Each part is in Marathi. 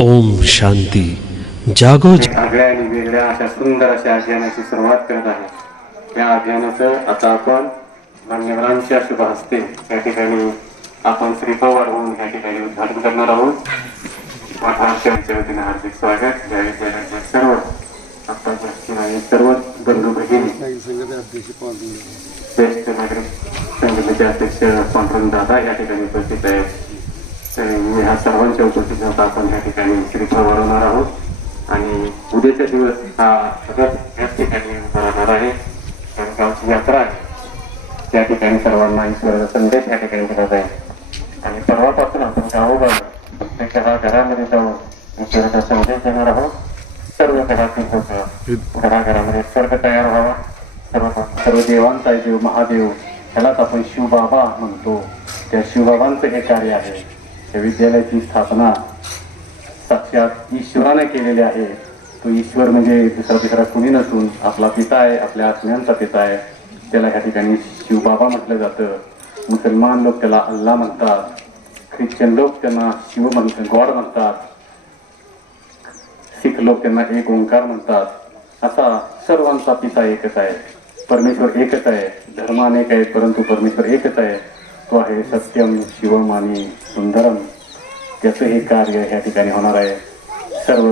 ओम शांती. जागो. आगळ्या आणि वेगळ्या अशा सुंदर अशा अभियानाची सुरुवात करत आहे. या अभियानाचं आता आपण मान्यवरांच्या शुभ हस्ते या ठिकाणी आपण श्रीफळ वाढवून या ठिकाणी उद्घाटन करणार आहोत. महाराष्ट्राच्या वतीने हार्दिक स्वागत. या विद्यालयाचे सर्व आत्ताच्या सर्व बंधू भगिनी, ज्येष्ठ नागरिक संघटनेचे अध्यक्ष पांडुरंग दादा या ठिकाणी उपस्थित आहेत. ह्या सर्वांच्या उपस्थितीत आपण या ठिकाणी श्रीफळ वाढवणार आहोत आणि उद्याचा दिवस हा सगळ्यात याच ठिकाणी राहणार आहे. गावची यात्रा आहे. त्या ठिकाणी सर्वांना ईश्वराचा संदेश या ठिकाणी दिला जाईल आणि परवापासून आपण गावोगाव प्रत्येक घरामध्ये जाऊन ईश्वराचा संदेश देणार आहोत. सर्व घरातील लोक घराघरामध्ये स्वर्ग तयार व्हावा. सर्व देवांचा देव महादेव त्यालाच आपण शिवबाबा म्हणतो. त्या शिवबाबांचं हे कार्य आहे. या विद्यालयाची स्थापना साक्षात ईश्वराने केलेली आहे. तो ईश्वर म्हणजे दुसरा कुणी नसून आपला पिता आहे, आपल्या आत्म्यांचा पिता आहे. त्याला ह्या ठिकाणी शिवबाबा म्हटलं जातं. मुसलमान लोक त्याला अल्लाह म्हणतात, ख्रिश्चन लोक त्यांना शिव म्हणतात, गॉड म्हणतात, सिख लोक त्यांना एक ओंकार म्हणतात. असा सर्वांचा पिता एकच आहे, परमेश्वर एकच आहे. धर्म अनेक आहेत परंतु परमेश्वर एकच आहे. तो आहे सत्यम शिवम आणि सुंदरम. त्याचं हे कार्य या ठिकाणी होणार आहे. सर्व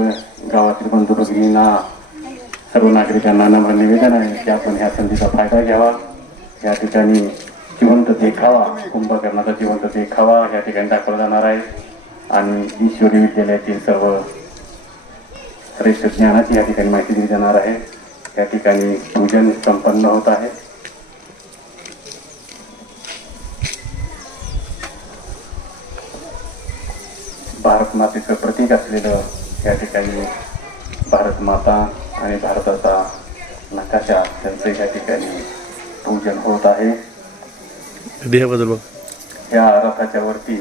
गावातील बंधू भगिनींना, सर्व नागरिकांना नम्र निवेदन आहे की आपण ह्या संधीचा फायदा घ्यावा. या ठिकाणी जिवंत देखावा, कुंभकर्णाचा जिवंत देखावा या ठिकाणी दाखवला जाणार आहे आणि ईश्वरी विद्यालयातील सर्व श्रेष्ठ ज्ञानाची या ठिकाणी माहिती दिली जाणार आहे. या ठिकाणी पूजन संपन्न होत आहे. भारत मातेचं प्रतीक असलेलं या ठिकाणी भारत माता आणि भारताचा नकाशा त्यांचं या ठिकाणी पूजन होत आहे. या रथाच्या वरती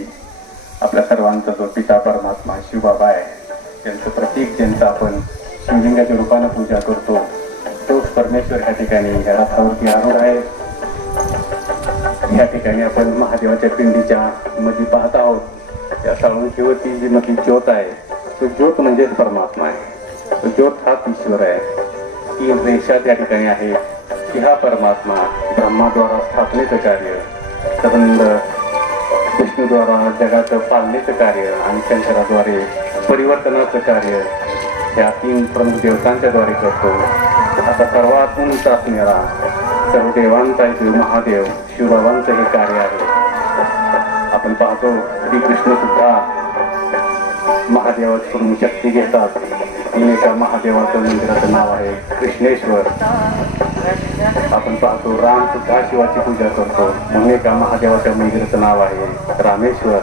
आपल्या सर्वांचा जो पिता परमात्मा शिवबाबा आहे त्यांचं प्रतीक, ज्यांचं आपण शिवलिंगाच्या रूपानं पूजा करतो, तोच परमेश्वर या ठिकाणी या रथावरती आरूढ आहे. या ठिकाणी आपण महादेवाच्या पिंडीच्या मध्ये पाहत आहोत. त्या साळुंकीवरती जी मधली ज्योत आहे, तो ज्योत म्हणजेच परमात्मा आहे. तो ज्योत हाच ईश्वर आहे. तीन रेषा त्या ठिकाणी आहे की हा परमात्मा ब्रह्माद्वारा स्थापनेचं कार्य, संबंध विष्णूद्वारा जगाचं पालनेचं कार्य आणि शंकराद्वारे परिवर्तनाचं कार्य या तीन प्रमुख देवतांच्या द्वारे करतो. आता सर्वात उंच असणारा सर्व देवांचा देव महादेव शिवबाबांचं हे कार्य आहे. आपण पाहतो श्रीकृष्ण सुद्धा महादेवाकडून शक्ती घेतात. एका महादेवाचं मंदिराचं नाव आहे कृष्णेश्वर. आपण पाहतो राम सुद्धा शिवाची पूजा करतो म्हणून एका महादेवाच्या मंदिराचं नाव आहे रामेश्वर.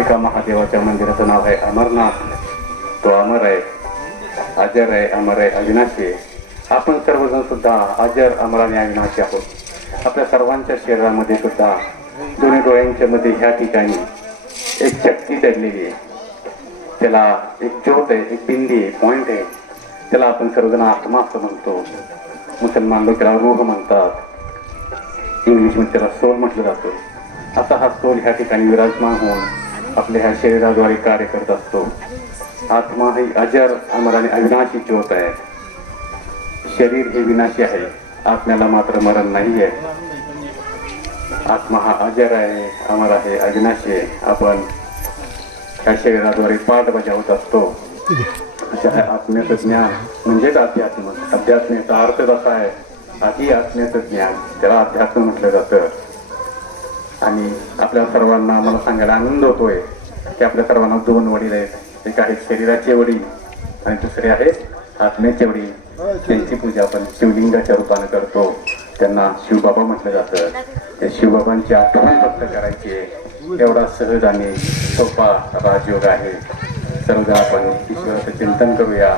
एका महादेवाच्या मंदिराचं नाव आहे अमरनाथ. तो अमर आहे, अजर आहे, अमर आहे, अविनाशी आहे. आपण सर्वजण सुद्धा अजर, अमर आणि अविनाशी आहोत. आपल्या सर्वांच्या शरीरामध्ये सुद्धा दोन्ही डोळ्यांच्या मध्ये ह्या ठिकाणी एक शक्ती दडलेली आहे. त्याला एक ज्योत आहे, एक बिंदी आहे, पॉइंट आहे. त्याला आपण सर्वजण आत्मा असं म्हणतो. मुसलमान लोक त्याला रूह म्हणतात. इंग्लिशमध्ये त्याला सोल म्हटलं जातं. असा हा सोल ह्या ठिकाणी विराजमान होऊन आपल्या ह्या शरीराद्वारे कार्य करत असतो. आत्मा ही अजर, अमर आणि अविनाशी ज्योत आहे. शरीर हे विनाशी आहे, आत्म्याला मात्र मरण नाही आहे. आत्मा हा अजर आहे, अमर आहे, अविनाशी आहे. आपण या शरीराद्वारे पाठ बजावत असतो. अशा आत्म्याचं ज्ञान म्हणजेच अध्यात्म. अध्यात्माचा अर्थ असा आहे आधी आत्म्याचं ज्ञान, त्याला अध्यात्म म्हटलं जातं. आणि आपल्या सर्वांना मला सांगायला आनंद होतोय की आपल्या सर्वांना दोन वडील आहेत. एक आहेत शरीराचे वडील आणि दुसरे आहेत आत्म्याचे वडील. त्यांची पूजा आपण शिवलिंगाच्या रूपाने करतो. त्यांना शिवबाबा म्हटलं जातं. त्या शिवबाबांची आठवण फक्त करायची एवढा सहज आणि सोपा राजयोग आहे. सर्वदा आपण ईश्वराचं चिंतन करूया,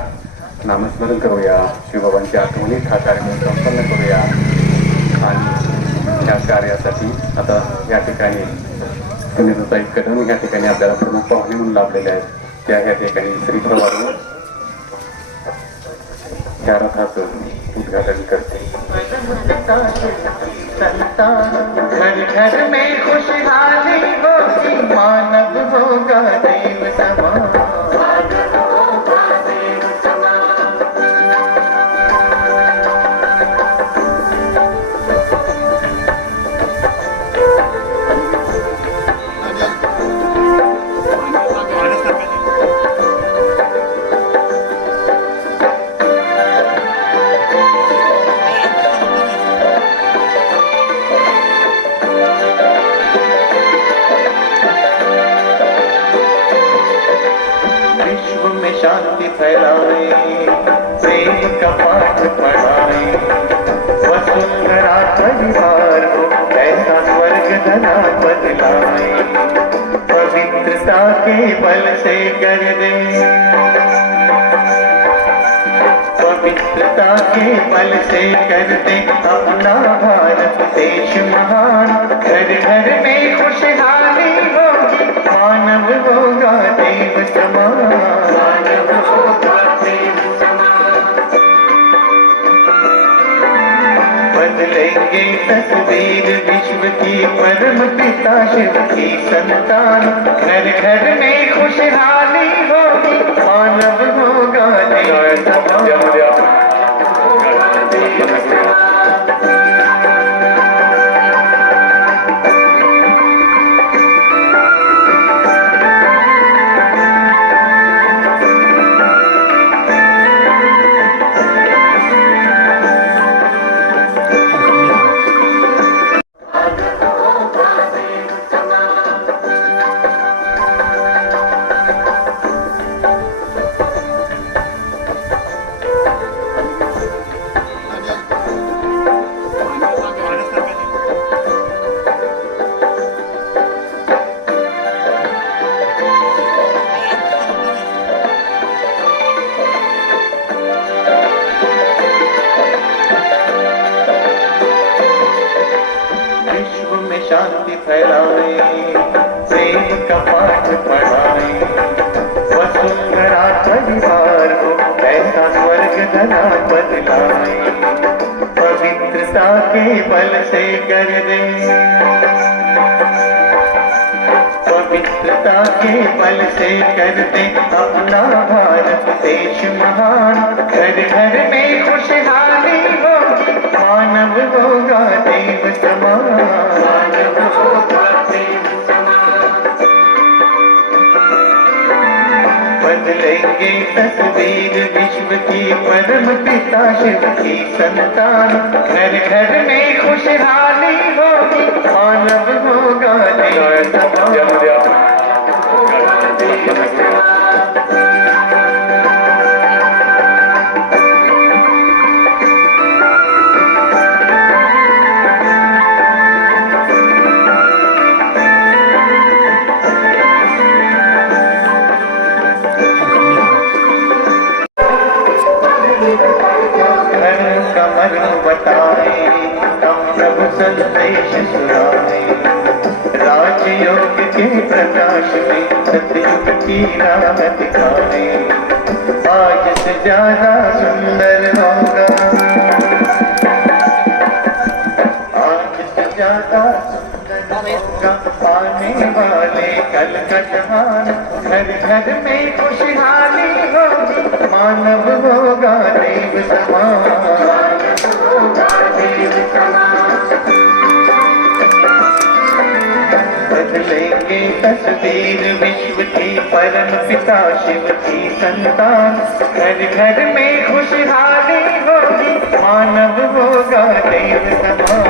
नामस्मरण करूया, शिवबाबांच्या आठवणीत हा कार्यक्रम संपन्न करूया. आणि या कार्यासाठी आता या ठिकाणी सुनीताई कदम या ठिकाणी आपल्याला प्रमुख पाहुणे म्हणून लाभलेले आहेत. त्या या ठिकाणी श्रीफळ वाढवून त्या रथाचं उद्घाटन करते. घर घर में खुशहाली होगी, मानव होगा देव समान. शांति फैलाए, प्रेम का पाठ पढ़ाए। वसुंधरा परिवार हो ऐसा स्वर्ग धरा बदलाए, पवित्रता के बल से कर दे, पवित्रता के बल से कर दे अपना भारत देश महान। घर घर में खुशहाली होगी, मानव होगा देव समान, मानव होगा देव समान। बदलेंगे तस्वीर विश्व की, परम पिता शिव की संतान। घर घर में खुशहाली होगी, मानव होगा देव समान। शांति फैलाए, प्रेम का पाठ पढ़ाए। वसुंधरा परिवार हो ऐसा स्वर्ग धरा बदलाए, पवित्रता के बल से कर दे, पवित्रता के बल से कर दे अपना भारत देश महान। घर घर में खुशहाली होगी, मानव होगा देव समान, मानव होगा देव समान। बदलेंगे तस्वीर विश्व की, परम पिता शिव की संतान। घर घर में खुशहाली होगी, मानव होगा देव समान। बताए हम प्रभु संदेश सुनाए, राजयोग के प्रकाश में सतयुग की राह दिखाए। आज से ज्यादा सुंदर होगा, आज से ज्यादा सुंदर होगा पाने वाले कल का जहान। घर घर में खुशहाली होगी, मानव होगा देव समान। बदलेंगे तस्वीर विश्व की, परम पिता शिव की संतान। घर घर में खुशहाली होगी, मानव होगा देव समान,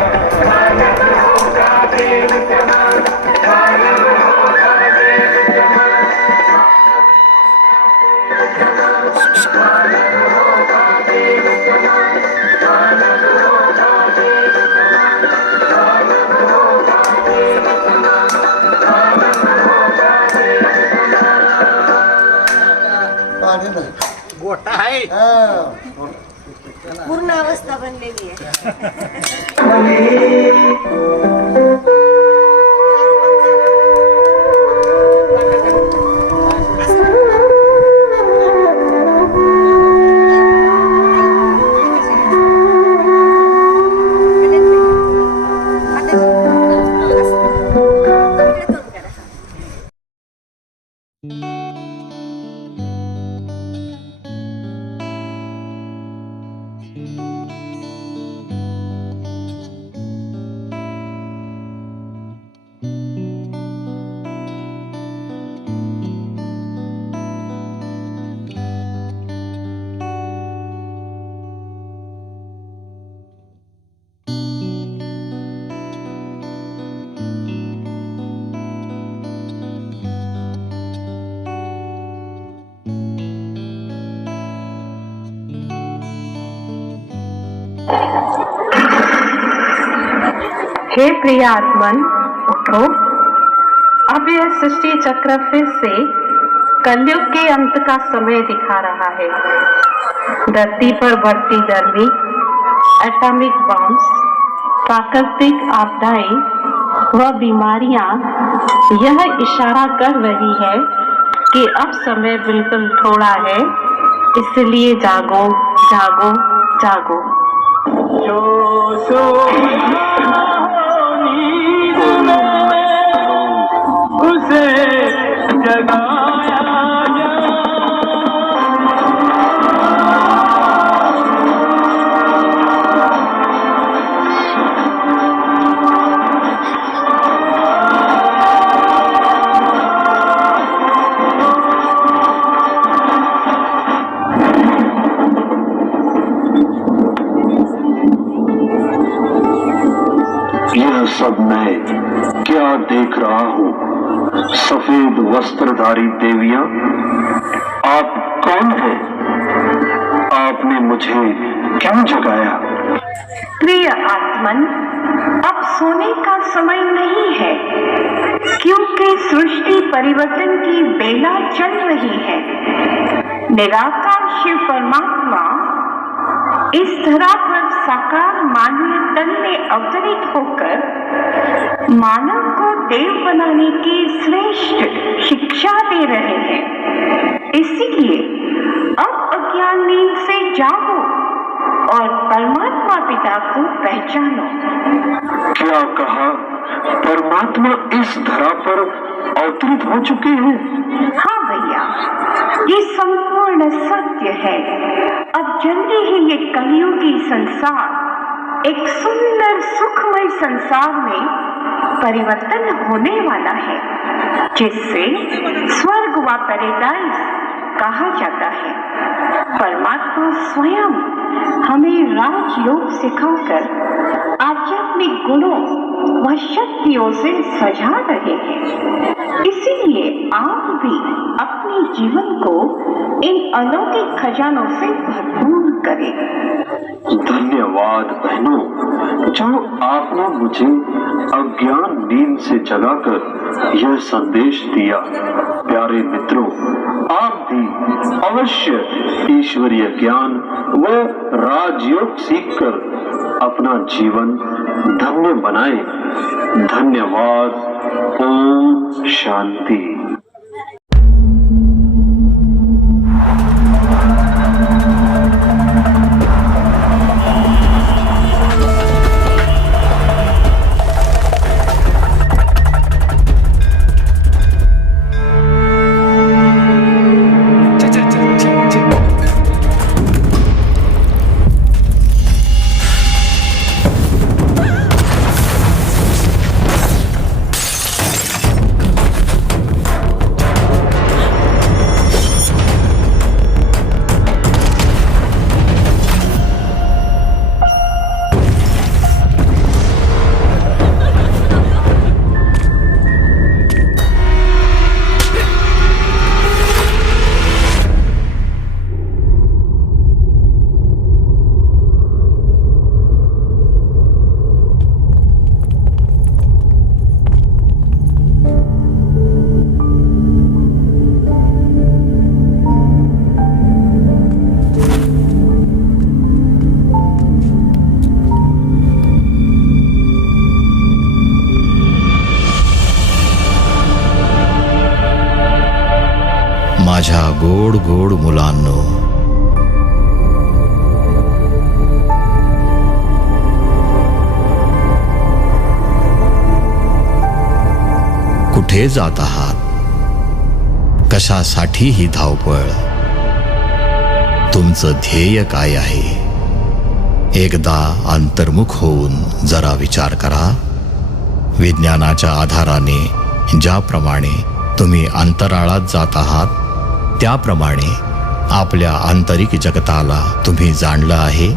मानव होगा देव समान, मानव होगा देव समान, मानव होगा देव समान, मानव होगा देव समान, मानव होगा देव समान, मानव होगा देव समान। गोटा आहे पूर्ण अवस्था बनलेली आहे. हे प्रिय आत्मन, उठो। अब यह सृष्टि चक्र फिर से कलयुग के अंत का समय दिखा रहा है। धरती पर बढ़ती गर्मी, एटॉमिक बॉम्ब्स, प्राकृतिक आपदाएं व बीमारियां यह इशारा कर रही है कि अब समय बिल्कुल थोड़ा है, इसलिए जागो जागो जागो। जो सो नींद में उसे जगाया यह सब मैं क्या देख रहा हूँ? सफेद वस्त्रधारी देवियां, आप कौन हैं? आपने मुझे क्यों जगाया? प्रिय आत्मन, अब सोने का समय नहीं है, क्योंकि सृष्टि परिवर्तन की बेला चल रही है। निराकार शिव परमात्मा इस धरा पर साकार मानवीय तन में अवतरित होकर मानव को देव बनाने की श्रेष्ठ शिक्षा दे रहे हैं। इसीलिए अब अज्ञान नींद से जागो और परमात्मा पिता को पहचानो। क्या कहा? परमात्मा इस धरा पर अवतरित हो चुके हैं? हाँ भैया, ये संपूर्ण सत्य है। अब जल्दी ही ये कलियुगी संसार एक सुंदर सुखमय संसार में परिवर्तन होने वाला है, जिससे स्वर्ग व पैराडाइज कहा जाता है। परमात्मा स्वयं हमें राजयोग सिखाकर आध्यात्मिक गुणों व शक्तियों से सजा रहे हैं। इसीलिए आप भी अपने जीवन को इन अलौकिक खजानों से भरपूर करें। धन्यवाद बहनों, जो आपने मुझे अज्ञान नींद से जगाकर यह संदेश दिया। प्यारे मित्रों, आप भी अवश्य ईश्वरीय ज्ञान व राजयोग सीखकर अपना जीवन धन्य बनाएं। धन्यवाद। ओम शांति। माझ्या गोड गोड मुलांनो, कुठे जात आहात? कशासाठी ही धावपळ? तुमचं ध्येय काय आहे? एकदा अंतर्मुख होऊन जरा विचार करा. विज्ञानाच्या आधाराने ज्याप्रमाणे तुम्ही अंतराळात जात आहात, त्याप्रमाणे आपल्या आंतरिक जगताला तुम्ही जाणलं आहे.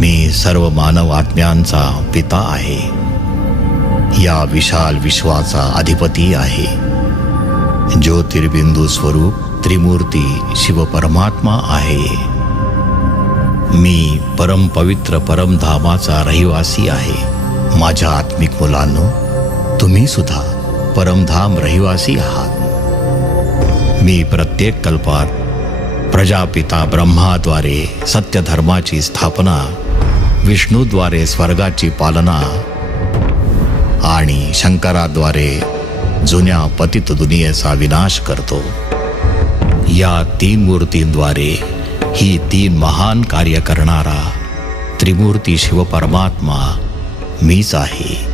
मी सर्व मानव आत्म्यांचा पिता आहे. या विशाल विश्वाचा अधिपती आहे. ज्योतिर्बिंदू स्वरूप त्रिमूर्ती शिव परमात्मा आहे. मी परम पवित्र परमधामाचा रहिवासी आहे. माझ्या आत्मिक मुलांनो, तुम्ही सुद्धा परमधाम रहिवासी आहात. मी प्रत्येक कल्पात प्रजापिता ब्रह्माद्वारे सत्यधर्माची स्थापना, विष्णूद्वारे स्वर्गाची पालना आणि शंकराद्वारे जुन्या पतित दुनियेचा विनाश करतो. या 3 मूर्तींद्वारे ही 3 महान कार्य करणारा त्रिमूर्ती शिव परमात्मा मीच आहे.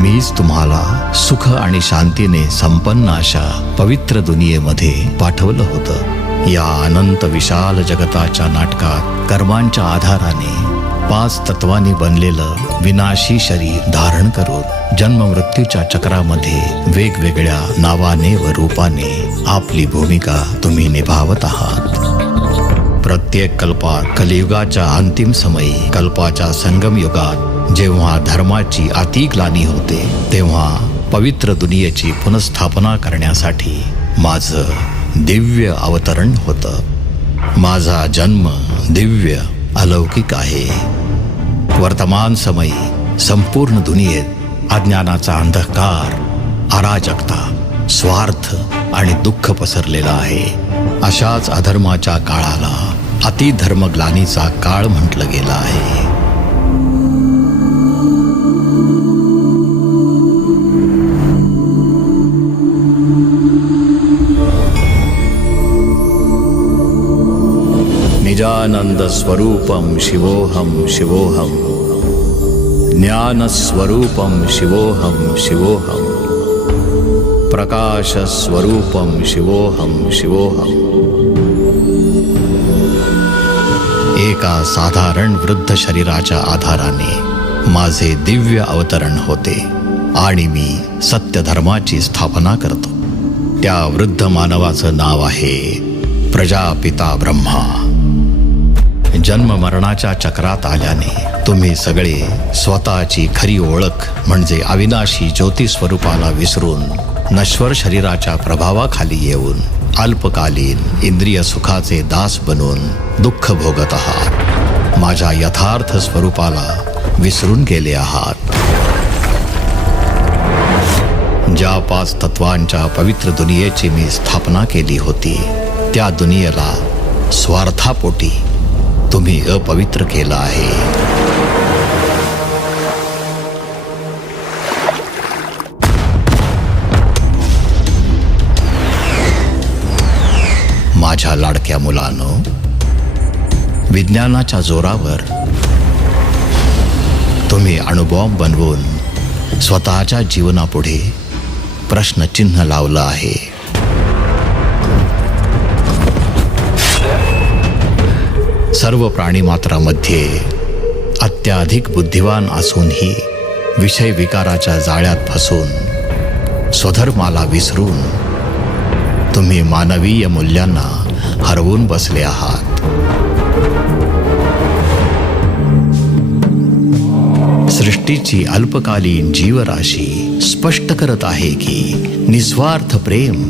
मीच तुम्हाला सुख आणि शांतीने संपन्न अशा पवित्र दुनियेमध्ये पाठवलं होतं. या अनंत विशाल जगताच्या नाटकात कर्मांच्या आधाराने 5 तत्वांनी बनलेलं विनाशी शरीर धारण करून जन्म मृत्यूच्या चक्रामध्ये वेगवेगळ्या नावाने व रूपाने आपली भूमिका तुम्ही निभावत आहात. प्रत्येक कल्पात कलियुगाच्या अंतिम समयी, कल्पाच्या संगम युगात जेव्हा धर्माची अतिग्लानी होते, तेव्हा पवित्र दुनियेची पुनर्स्थापना करण्यासाठी माझं दिव्य अवतरण होतं. माझा जन्म दिव्य अलौकिक आहे. वर्तमान समयी संपूर्ण दुनियेत अज्ञानाचा अंधकार, अराजकता, स्वार्थ आणि दुःख पसरलेला आहे. अशाच अधर्माच्या काळाला अतिधर्मग्लानीचा काळ म्हटलं गेलं आहे. निजानंद स्वरूपम शिवोहम शिवोहम, ज्ञान स्वरूपम शिवोहम शिवोहम, प्रकाश स्वरूपम शिवोहम शिवोहम. एका साधारण वृद्ध शरीराच्या आधाराने माझे दिव्य अवतरण होते आणि मी सत्यधर्माची स्थापना करतो. त्या वृद्ध मानवाचं नाव आहे प्रजापिता ब्रह्मा. जन्म मरणाच्या चक्रात आल्याने तुम्ही सगळे स्वतःची खरी ओळख म्हणजे अविनाशी ज्योती स्वरूपाला विसरून नश्वर शरीराच्या प्रभावाखाली येऊन अल्पकालीन इंद्रिय सुखाचे दास बनून दुःख भोगत आहात. माझ्या यथार्थ स्वरूपाला विसरून गेले आहात. ज्या 5 तत्वांच्या पवित्र दुनियेची मी स्थापना केली होती, त्या दुनियेला स्वार्थापोटी तुम्ही अपवित्र केलं आहे. माझ्या लाडक्या मुलांनो, विज्ञानाच्या जोरावर तुम्ही अणुबॉम्ब बनवून स्वतःच्या जीवनापुढे प्रश्नचिन्ह लावलं आहे. सर्व प्राणीमात्रामध्ये अत्याधिक बुद्धिवान असूनही विषय विकाराच्या जाळ्यात फसून स्वधर्माला विसरून तुम्ही मानवीय मूल्यांना हरवून बसले आहात. सृष्टीची अल्पकालीन जीवराशी स्पष्ट करत आहे की निस्वार्थ प्रेम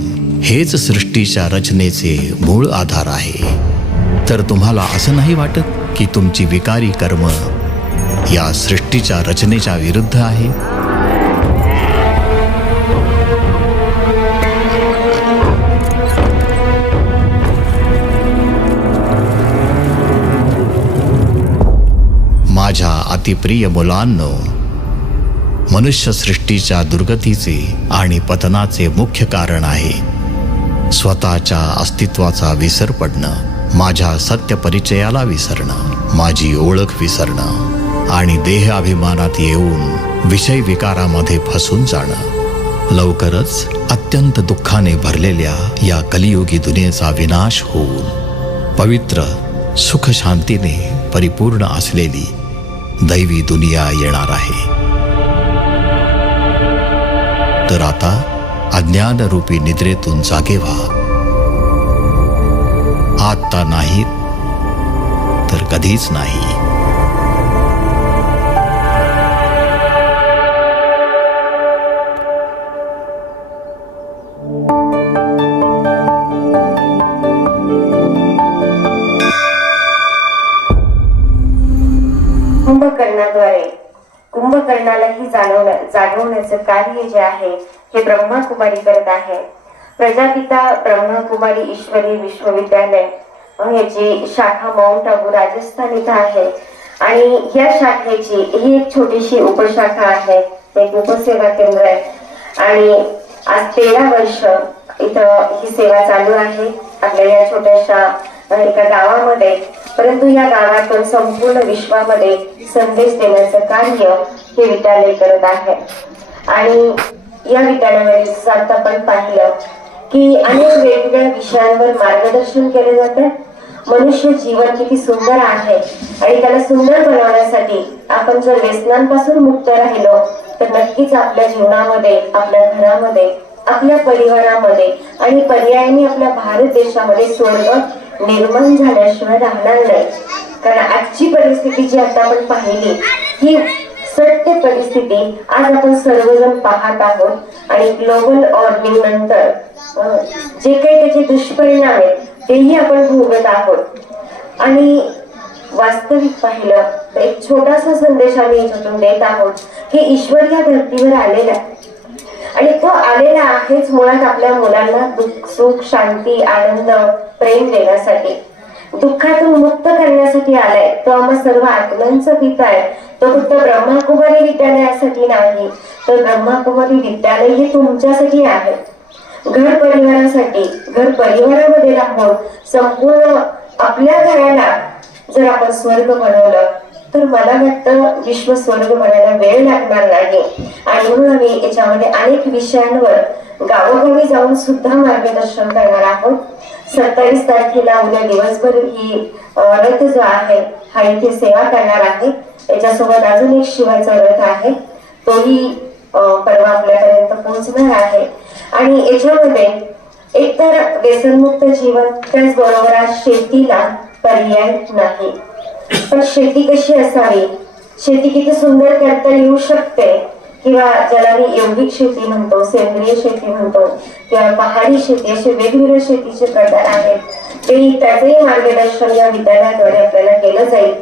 हेच सृष्टीच्या रचनेचे मूळ आधार आहे. तर तुम्हाला असं नाही वाटत की तुमची विकारी कर्म या सृष्टीच्या रचनेच्या विरुद्ध आहे? माझ्या अतिप्रिय मुलांनो, मनुष्य सृष्टीच्या दुर्गतीचे आणि पतनाचे मुख्य कारण आहे स्वतःच्या अस्तित्वाचा विसर पडणं, माझ्या सत्य परिचयाला विसरणं, माझी ओळख विसरणं आणि देहाभिमानात येऊन विषय विकारामध्ये फसून जाणं. लवकरच अत्यंत दुःखाने भरलेल्या या कलियुगी दुनियेचा विनाश होऊन पवित्र सुख शांतीने परिपूर्ण असलेली दैवी दुनिया येणार आहे. तर आता अज्ञानरूपी निद्रेतून जागे व्हा. आत्ता नाही तर कधीच नाही. कुंभकर्णाद्वारे कुंभकर्णालाही जागवण्याचं कार्य जे आहे हे ब्रह्माकुमारी करत आहे. प्रजापिता ब्रह्माकुमारी ईश्वरी विश्वविद्यालय याची शाखा माउंट आबू राजस्थान इथं आहे आणि या शाखेची ही एक छोटीशी उपशाखा आहे, एक उपसेवा केंद्र आहे आणि आज 13 वर्ष इथं ही सेवा चालू आहे आपल्या या छोट्याशा एका गावामध्ये. परंतु या गावातून संपूर्ण विश्वामध्ये संदेश देण्याचं कार्य हे विद्यालय करत आहे. आणि या विद्यालयामध्ये जसं आता आपण पाहिलं की अनेक वेगवेगळ्या विषयांवर मार्गदर्शन केले जाते. मनुष्य जीवन किती सुंदर आहे आणि त्याला सुंदर बनवण्यासाठी आपण जर व्यसनांपासून मुक्त राहिलो तर नक्कीच आपल्या जीवनामध्ये, आपल्या घरामध्ये, आपल्या परिवारामध्ये आणि पर्यायाने आपल्या भारत देशामध्ये स्वर्ग निर्माण झाल्याशिवाय राहणार नाही. कारण आजची परिस्थिती जी आता आपण पाहिली ही सत्य परिस्थिती आज आपण सर्वजण पाहत आहोत आणि ग्लोबल वॉर्मिंग नंतर जे काही त्याचे दुष्परिणाम आहेत तेही आपण भोगत आहोत. आणि वास्तविक पाहिलं तर एक छोटासा संदेश आम्ही याच्यातून देत आहोत की ईश्वर या धर्तीवर आलेला आणि तो आलेला आहेच मुळात आपल्या मुलांना दुःख, सुख, शांती, आनंद, प्रेम देण्यासाठी, दुःखातून मुक्त करण्यासाठी आलाय. तो आम्हा सर्व आत्म्यांचा पिता आहे. तो फक्त ब्रह्माकुमारी विद्यालयासाठी नाही तर ब्रह्माकुमारी विद्यालय हे तुमच्यासाठी आहे. घर परिवारासाठी, घर परिवारामध्ये राहून संपूर्ण आपल्या घराला जर आपण स्वर्ग बनवलं तर मला वाटतं विश्व स्वर्ग बनायला वेळ लागणार नाही. आणि म्हणून आम्ही याच्यामध्ये अनेक विषयांवर गावोगावी जाऊन सुद्धा मार्गदर्शन करणार आहोत. 27 तारखेला उद्या दिवसभर ही रथ जो आहे हा इथे सेवा करणार आहे. याच्यासोबत अजून एक शिवाचा रथ आहे, तोही परवा आपल्यापर्यंत पोहोचणार आहे. आणि याच्यामध्ये एकतर व्यसनमुक्त जीवन, त्याचबरोबर आज शेतीला पर्याय नाही. पण शेती कशी असावी, शेती किती सुंदर करता येऊ शकते, किंवा ज्याला मी यौगिक शेती म्हणतो, सेंद्रिय शेती म्हणतो किंवा पहाडी शेती, असे वेगवेगळे शेतीचे प्रकार आहेत. ते त्याचंही मार्गदर्शन या विद्यालयाद्वारे आपल्याला केलं जाईल.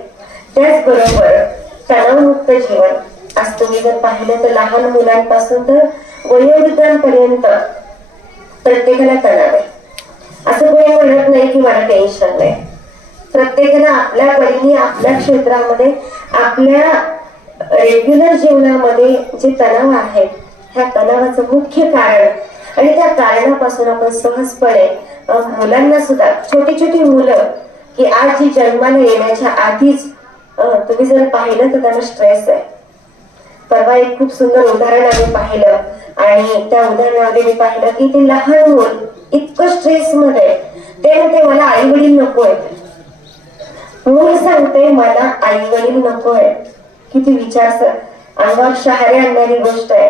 त्याचबरोबर तणावमुक्त जीवन, आज तुम्ही जर पाहिलं तर लहान मुलांपासून तर वयोवृद्धांपर्यंत प्रत्येकाला तणाव आहे. असं कोणी म्हणत नाही की मला टेन्शन नाही. प्रत्येकाला आपल्या परीने, आपल्या क्षेत्रामध्ये, आपल्या रेग्युलर जीवनामध्ये जे तणाव आहेत ह्या तणावाचं मुख्य कारण आणि त्या कारणापासून आपण सहजपणे मुलांना सुद्धा, छोटी छोटी मुलं की आज जी जन्माला येण्याच्या आधीच तुम्ही जर पाहिलं तर त्यांना स्ट्रेस आहे. परवा एक खूप सुंदर उदाहरण आम्ही पाहिलं आणि त्या उदाहरणामध्ये मी पाहिलं की ते लहान मूल इतकं स्ट्रेस मध्ये ते म्हणते मला आई वडील नकोय. मूल सांगते मला आई वडील नकोय. किती विचार अंगावर शहारे आणणारी गोष्ट आहे.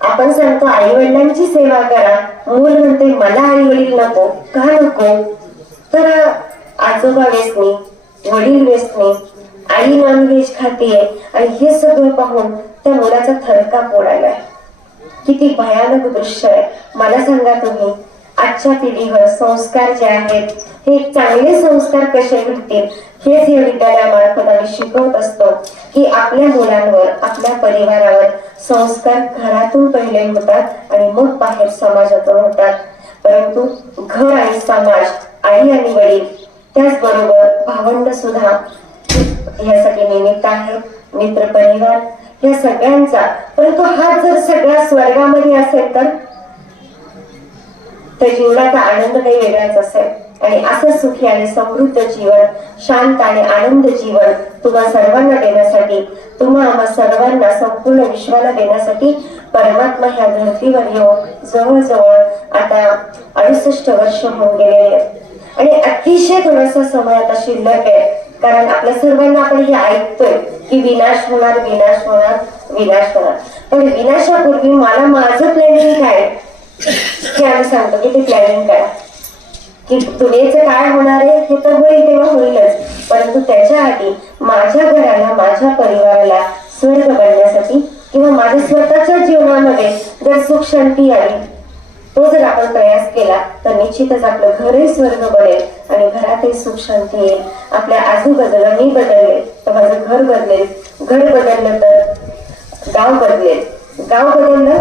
आपण सांगतो आई वडिलांची सेवा करा, मूल म्हणते मला आई वडील नको. का नको? तर आजोबा व्यसनी, वडील व्यसनी, आई नॉनव्हेज खातीये आणि हे सगळं पाहून त्या मुलाचा थरकाप उडालाय. किती भयानक दृश्य आहे. मला सांगा तुम्ही आजच्या पिढीवर संस्कार जे आहेत हे चांगले संस्कार कसे घडतील हेच या विद्यालयामार्फत आम्ही शिकवत असतो की आपल्या मुलांवर, आपल्या परिवारावर संस्कार घरातून पहिले होतात आणि मग बाहेर समाजातून होतात. परंतु घर आणि समाज, आई आणि वडील, त्याचबरोबर भावंड सुद्धा यासाठी निमित्त आहे, मित्र परिवार या सगळ्यांचा. परंतु हा जर सगळा स्वर्गामध्ये असेल तर जीवनाचा आनंद काही वेगळाच असेल. आणि असं सुखी आणि समृद्ध जीवन, शांत आणि आनंद जीवन तुम्हा सर्वांना देण्यासाठी, तुम्हा आम्हा सर्वांना, संपूर्ण विश्वाला देण्यासाठी परमात्मा ह्या धर्तीवर येऊन जवळजवळ आता 68 वर्ष होऊन गेलेले आहेत. आणि अतिशय थोडासा समय आता शिल्लक आहे. कारण आपल्या सर्वांना आपण हे ऐकतोय की विनाश होणार, विनाश होणार, विनाश होणार. पण विनाशापूर्वी मला माझं प्लॅनिंग सांगतो की ते प्लॅनिंग करा, की दुनियेचं काय होणार आहे हे तर होईल तेव्हा होईलच, परंतु त्याच्या आधी माझ्या घराला, माझ्या परिवाराला स्वर्ग बनण्यासाठी किंवा माझ्या स्वतःच्या जीवनामध्ये जर सुख शांती आली, तो जर आपण प्रयास केला तर निश्चितच आपलं घरही स्वर्ग बनेल आणि घरातही सुख शांती येईल. आपल्या आजूबाजूला मी बदलले तर माझं घर बदलेल, घर बदललं तर गाव बदलेल, गाव बदललं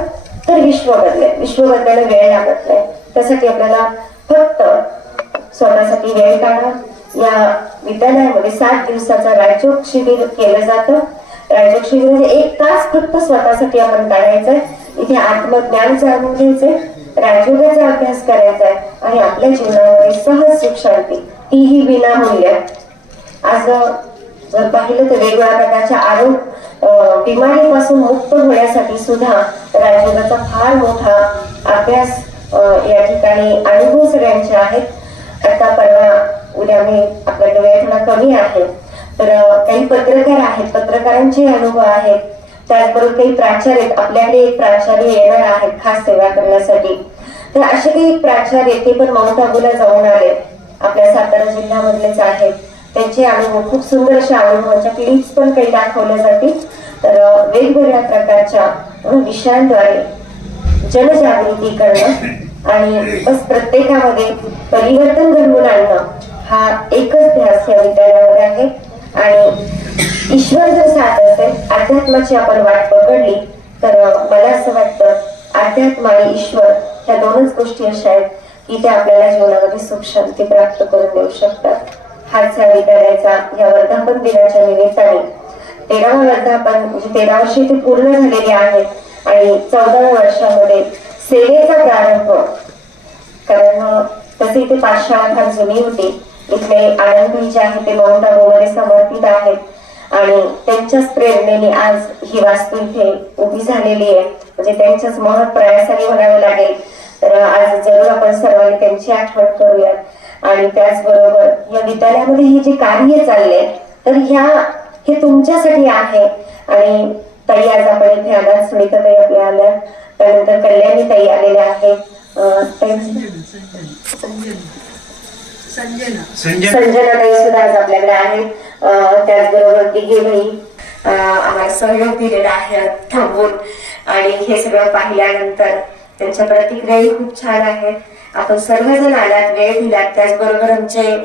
तर विश्व बदलेल, विश्व बदलायला वेळ लागत नाही. त्यासाठी आपल्याला फक्त स्वतःसाठी वेळ काढा. या विद्यालयामध्ये 7 दिवसाचा राजयोग शिबिर केलं जातं. राजयोग शिबिर म्हणजे 1 तास फक्त स्वतःसाठी आपण काढायचंय. इथे आत्मज्ञान जाणून घ्यायचंय, राजयोगाचा अभ्यास करायचा आहे आणि आपल्या जीवनामध्ये सहज सुख शांती, तीही विनामूल्य. आज जर पाहिलं तर वेगवेगळ्या प्रकारच्या बिमारीपासून मुक्त होण्यासाठी सुद्धा राजयोगाचा फार मोठा अभ्यास या ठिकाणी अनुभव सगळ्यांचे आहेत. आता परवा उद्या मी आपल्याकडे वेळ थोडा कमी आहे तर काही पत्रकार आहेत, पत्रकारांचे अनुभव आहेत. त्याचबरोबर काही प्राचार्य, आपल्याकडे एक प्राचार्य येणार आहेत खास सेवा करण्यासाठी. तर असे काही प्राचार्य ते पण माउंट आबूला जाऊन आले, आपल्या सातारा जिल्ह्यामधलेच आहेत. त्यांचे अनुभव खूप सुंदर अशा अनुभवाच्या क्लिप्स पण काही दाखवल्या जातील. तर वेगवेगळ्या प्रकारच्या विषयांद्वारे जनजागृती करणं आणि बस प्रत्येकामध्ये परिवर्तन घडवून आणणं हा एकच ध्यास या विद्यालयामध्ये आहे. आणि ईश्वर जर साथ असेल, अध्यात्माची आपण वाट पकडली तर मला असं वाटतं अध्यात्म आणि ईश्वर ह्या दोनच गोष्टी अशा आहेत की त्या आपल्याला जीवनामध्ये सुख शांती प्राप्त करून देऊ शकतात. हाच या विद्यालयाचा या वर्धापन दिनाच्या निमित्ताने 13वा वर्धापन म्हणजे 13 वर्षे ते पूर्ण झालेले आहेत आणि 14व्या वर्षामध्ये सेवेचा प्रारंभ. कारण तसे इथे पाठशाळा फार जुनी होती. इथले आनंदभाई जे आहे ते माउंट आबूमध्ये समर्पित आहेत आणि त्यांच्याच प्रेरणेने आज ही वास्तू इथे उभी झालेली आहे. म्हणजे त्यांच्याच महत् प्रयासाने म्हणावं लागेल. तर आज जरूर आपण सर्वांनी त्यांची आठवण करूयात. आणि त्याचबरोबर या विद्यालयामध्ये हे जे कार्य चालले तर हे तुमच्यासाठी आहे. आणि ताई आज आपण इथे आलात, सुनीता ताई आपल्या आल्या, त्यानंतर कल्याणी ताई आलेल्या आहेत, संजना ताई सुद्धा आज आपल्याकडे आहेत. त्याचबरोबर दिघे भाई आम्हाला सहयोग दिलेला आहे थांबून. आणि हे सगळं पाहिल्यानंतर त्यांच्या प्रतिक्रियाही खूप छान आहेत. आपण सर्वजण आलात, वेळ दिलात. त्याचबरोबर आमचे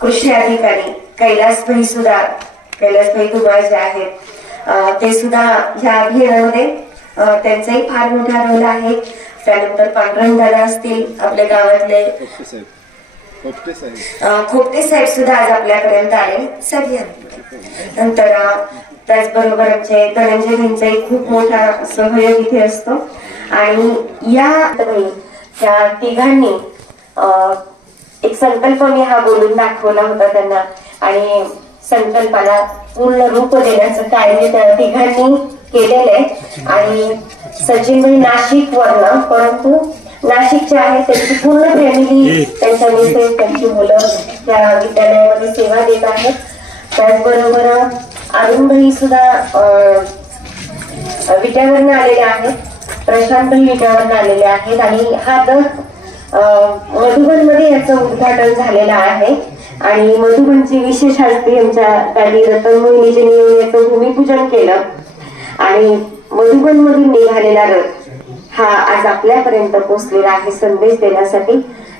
कृषी अधिकारी कैलासभाई धुमाळ जे आहेत ते सुद्धा ह्या अभियानामध्ये त्यांचाही फार मोठा रोल आहे. त्यानंतर पांडुरंग दादा असतील, आपल्या गावातले खोपटे साहेब सुद्धा आज आपल्यापर्यंत आले सगळे. नंतर त्याचबरोबर आमचे धनंजय भाईंचाही खूप मोठा सहयोग इथे असतो. आणि या तिघांनी एक संकल्प मी हा बोलून दाखवला होता त्यांना आणि संकल्पाला पूर्ण रूप देण्याचं कार्य त्या तिघांनी केलेलं आहे. आणि सचिनभाई नाशिक वरनं, परंतु नाशिकचे आहेत, त्यांची पूर्ण फॅमिली, त्यांच्या मिसेस, त्यांची मुलं त्या विद्यालयामध्ये सेवा देत आहेत. त्याचबरोबर अरुणभाई सुद्धा विट्यावरनं आलेले आहेत, प्रशांतभाई विट्यावरनं आलेले आहेत. आणि हा मधुबनमध्ये याचं उद्घाटन झालेलं आहे. आणि मधुबनची विशेष हस्ती आमच्या दादी रतनमोहिनीजींनी येऊन याचं भूमिपूजन केलं. आणि मधुबन मधून निघालेला रथ हा आज आपल्यापर्यंत पोहोचलेला आहे संदेश देण्यासाठी.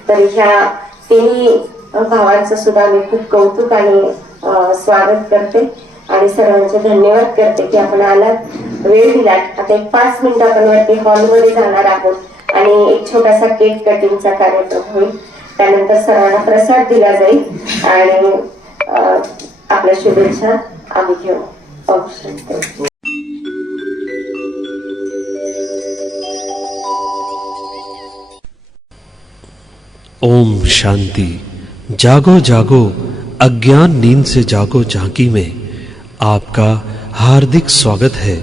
तर ह्या तिन्ही भावांचं सुद्धा मी खूप कौतुक आणि स्वागत करते आणि सर्वांचे धन्यवाद करते की आपण आलात, वेळ दिलात. आता एक 5 मिनिटं आपण वरती हॉलमध्ये जाणार आहोत आणि एक छोटासा केक कटिंगचा कार्यक्रम होईल. त्यानंतर सर्वांना प्रसाद दिला जाईल आणि आपल्या शुभेच्छा आम्ही घेऊ. पाहू ओम शांति। जागो जागो, अज्ञान नींद से जागो झांकी में आपका हार्दिक स्वागत है।